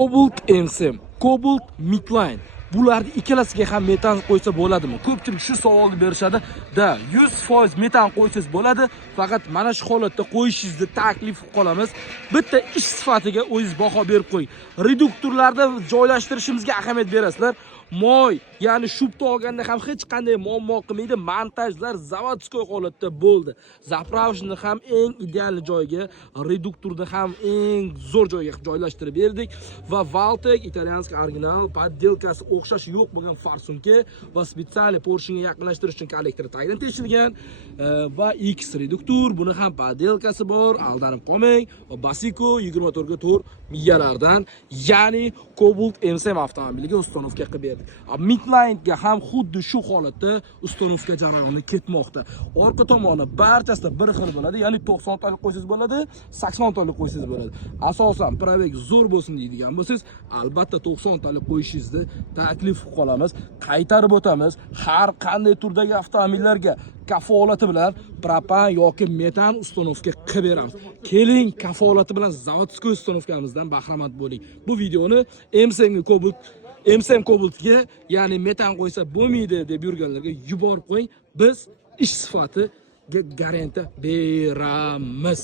Cobalt MSM, Cobalt Midline. Bularning ikkalasiga ham metan qo'ysa bo'ladimi? Ko'pchilik shu savolni berishadi. Da 100% metan qo'ysangiz bo'ladi, faqat mana shu holatda qo'yishingizni taklif qilamiz. Bitta ish sifatiga o'zingiz baho berib qo'ying. Reduktorlarda joylashtirishimizga ahamiyat berasizlar. Moy, ya'ni shubda olganda ham hech qanday muammo qilmaydi. Montajlar zavodskoy holatda bo'ldi. Zapravishni ham eng ideal joyga, reduktorni ham eng zo'r joyga joylashtirib berdik va Valtek italyanskiy original poddelkasi o'xshash yo'q bo'lgan farsumka va spetsial porshingga yaqinlashtirish uchun kollektor tagdan teshilgan va X reduktor, buni ham poddelkasi bor, aldanib qolmang. Va Basico 24 ga 4 miyalardan, ya'ni Cobalt MSM avtomobiliga ustanovka qilib berdik. Midline ga ham xuddi shu holatda ustanovka jarayoni ketmoqda. Orqa tomoni barchasida bir xil bo'ladi, ya'ni 90 talik qo'ysangiz bo'ladi, 80 talik qo'ysangiz bo'ladi. Asosan probeg zo'r bo'lsin deydigan bo'lsangiz, albatta 90 talik qo'yishingizni taklif qilamiz. Qaytarib o'tamiz. Har qanday turdagi avtomobillarga kafolati bilan propan yoki metan ustanovka qilib beramiz. Keling, kafolati bilan zavodskoy ustanovkamizdan bahramand bo'ling. Bu videoni MSM Cobaltga, ya'ni metan qo'ysa bo'lmaydi deb yurganlarga yuborib qo'ying. Biz ish sifatiga garantiya beramiz.